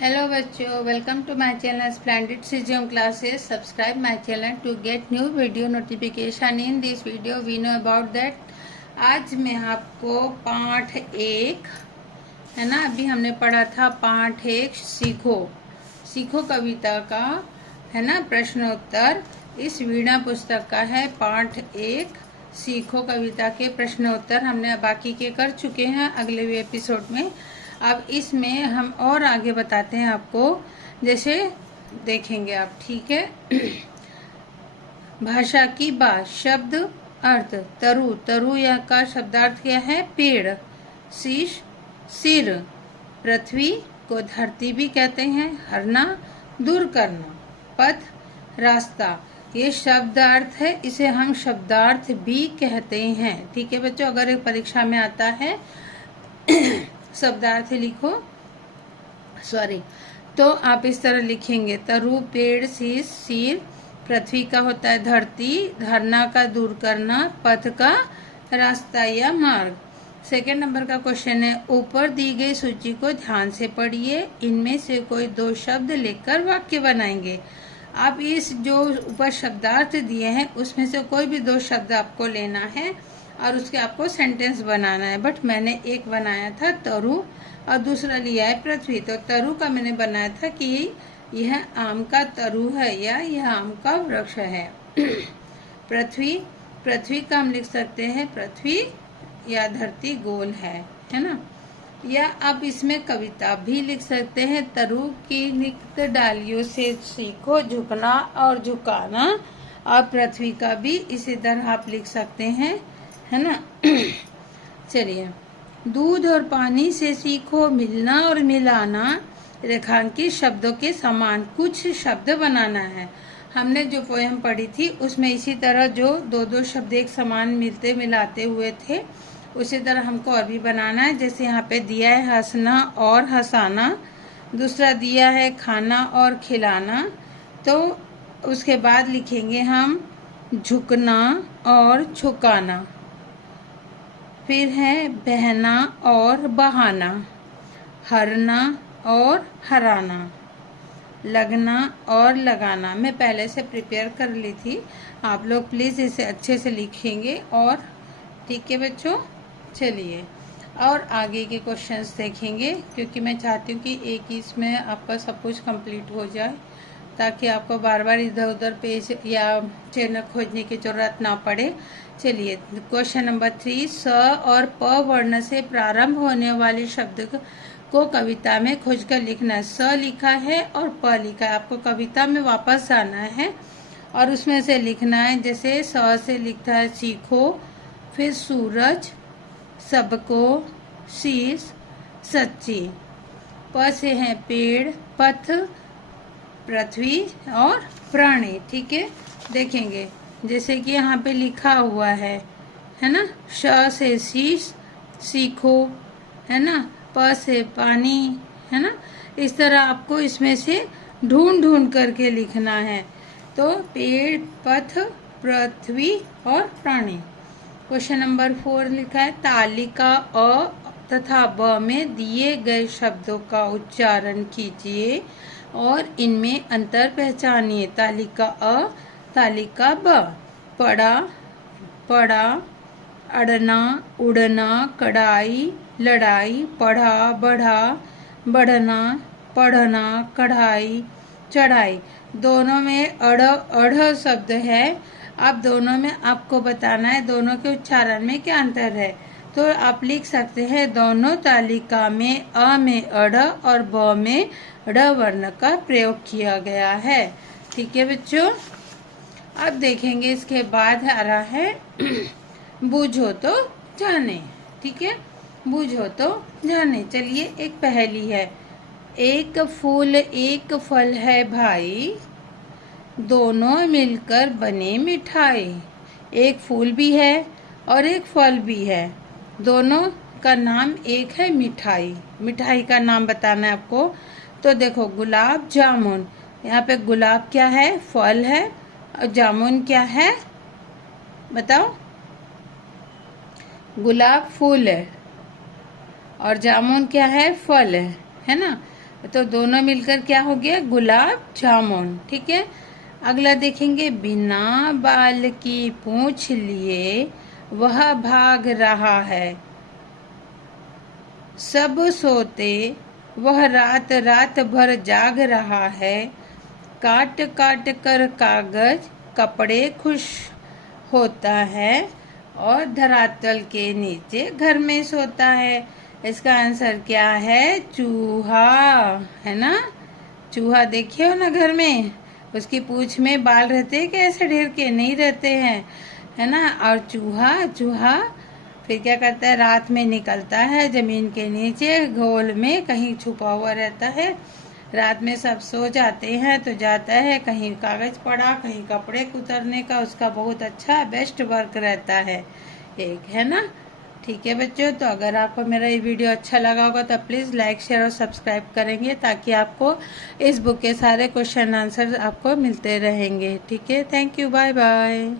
Hello बच्चों, welcome to my channel splendid CGM classes. Subscribe my channel to get new video notification. In this video we know about that. आज मैं आपको पाठ 1 है ना, अभी हमने पढ़ा था पाठ 1 सीखो कविता का है ना प्रश्नोत्तर. इस वीणा पुस्तक का है पाठ 1 सीखो कविता के प्रश्नोत्तर. हमने बाकी के कर चुके हैं अगले एपिसोड में. अब इसमें हम और आगे बताते हैं आपको, जैसे देखेंगे आप. ठीक है. भाषा की बात. शब्द अर्थ. तरु या का शब्दार्थ क्या है? पेड़. शीश सिर. पृथ्वी को धरती भी कहते हैं. हरना दूर करना. पथ रास्ता. ये शब्दार्थ है, इसे हम शब्दार्थ भी कहते हैं. ठीक है बच्चों, अगर एक परीक्षा में आता है शब्दार्थ लिखो तो आप इस तरह लिखेंगे. तरु पेड़ शीश सिर. पृथ्वी का होता है धरती. धरना का दूर करना. पथ का रास्ता या मार्ग. सेकेंड नंबर का क्वेश्चन है, ऊपर दी गई सूची को ध्यान से पढ़िए. इनमें से कोई 2 शब्द लेकर वाक्य बनाएंगे. आप इस जो ऊपर शब्दार्थ दिए हैं उसमें से कोई भी 2 शब्द आपको लेना है और उसके आपको सेंटेंस बनाना है. बट मैंने एक बनाया था तरु और दूसरा लिया है पृथ्वी. तो तरु का मैंने बनाया था कि यह आम का तरु है या यह आम का वृक्ष है. पृथ्वी का हम लिख सकते हैं पृथ्वी या धरती गोल है ना. या आप इसमें कविता भी लिख सकते हैं. तरु की निकट डालियों से सीखो झुकना और झुकाना. और पृथ्वी का भी इसी तरह आप लिख सकते हैं, है ना. चलिए. दूध और पानी से सीखो मिलना और मिलाना. रेखांकित शब्दों के समान कुछ शब्द बनाना है. हमने जो पोयम पढ़ी थी उसमें इसी तरह जो 2 शब्द एक समान मिलते मिलाते हुए थे उसी तरह हमको और भी बनाना है. जैसे यहाँ पे दिया है हंसना और हंसाना. दूसरा दिया है खाना और खिलाना. तो उसके बाद लिखेंगे हम झुकना और झुकाना. फिर है बहना और बहाना. हरना और हराना. लगना और लगाना. मैं पहले से प्रिपेयर कर ली थी. आप लोग प्लीज़ इसे अच्छे से लिखेंगे. और ठीक है बच्चों. चलिए और आगे के क्वेश्चंस देखेंगे, क्योंकि मैं चाहती हूँ कि एक ही इसमें आपका सब कुछ कंप्लीट हो जाए ताकि आपको बार बार इधर उधर पेज या चैनल खोजने की जरूरत ना पड़े. चलिए क्वेश्चन नंबर 3. स और प वर्ण से प्रारंभ होने वाले शब्द को कविता में खोजकर लिखना है. स लिखा है और प लिखा है. आपको कविता में वापस जाना है और उसमें से लिखना है. जैसे स से लिखता है सीखो, फिर सूरज, सबको, शीश, सच्ची. प से है पेड़, पथ, पृथ्वी और प्राणी. ठीक है. देखेंगे जैसे कि यहाँ पे लिखा हुआ है ना. श से शीश सीखो, है ना. प से पानी, है ना. इस तरह आपको इसमें से ढूंढ करके लिखना है. तो पेड़, पथ, पृथ्वी और प्राणी. क्वेश्चन नंबर 4 लिखा है, तालिका अ तथा ब में दिए गए शब्दों का उच्चारण कीजिए और इनमें अंतर पहचानिए. तालिका अ, तालिका ब. पड़ा, पड़ा, अड़ना, उड़ना, कड़ाई, लड़ाई, पढ़ा, बढ़ा, बढ़ना, पढ़ना, कढ़ाई, चढ़ाई. दोनों में अढ़ शब्द है. अब दोनों में आपको बताना है दोनों के उच्चारण में क्या अंतर है. तो आप लिख सकते हैं दोनों तालिका में अ में अढ़ और ब में ड़ वर्ण का प्रयोग किया गया है. ठीक है बच्चों. अब देखेंगे इसके बाद आ रहा है बूझो तो जाने. ठीक है. बूझो तो जाने. चलिए एक पहेली है. एक फूल एक फल है भाई, दोनों मिलकर बने मिठाई. एक फूल भी है और एक फल भी है. दोनों का नाम एक है मिठाई. मिठाई का नाम बताना है आपको. तो देखो गुलाब जामुन. यहाँ पे गुलाब क्या है? फल है. और जामुन क्या है? बताओ. गुलाब फूल है और जामुन क्या है? फल है ना. तो दोनों मिलकर क्या हो गया, गुलाब जामुन। ठीक है, अगला देखेंगे, बिना बाल की पूंछ लिए वह भाग रहा है, सब सोते वह रात रात भर जाग रहा है, काट काट कर कागज कपड़े खुश होता है और धरातल के नीचे घर में सोता है। इसका आंसर क्या है, चूहा, है ना। चूहा देखिए हो ना घर में, उसकी पूंछ में बाल रहते हैं क्या, ऐसे ढेर के नहीं रहते हैं, है ना। और चूहा चूहा फिर क्या करता है, रात में निकलता है जमीन के नीचे घोल में कहीं छुपा हुआ रहता है। रात में सब सो जाते हैं तो जाता है, कहीं कागज पड़ा, कहीं कपड़े कुतरने का उसका बहुत अच्छा बेस्ट वर्क रहता है एक, है ना। ठीक है बच्चों, तो अगर आपको मेरा ये वीडियो अच्छा लगा होगा तो प्लीज़ लाइक शेयर और सब्सक्राइब करेंगे, ताकि आपको इस बुक के सारे क्वेश्चन आंसर आपको मिलते रहेंगे। ठीक है, थैंक यू, बाय बाय।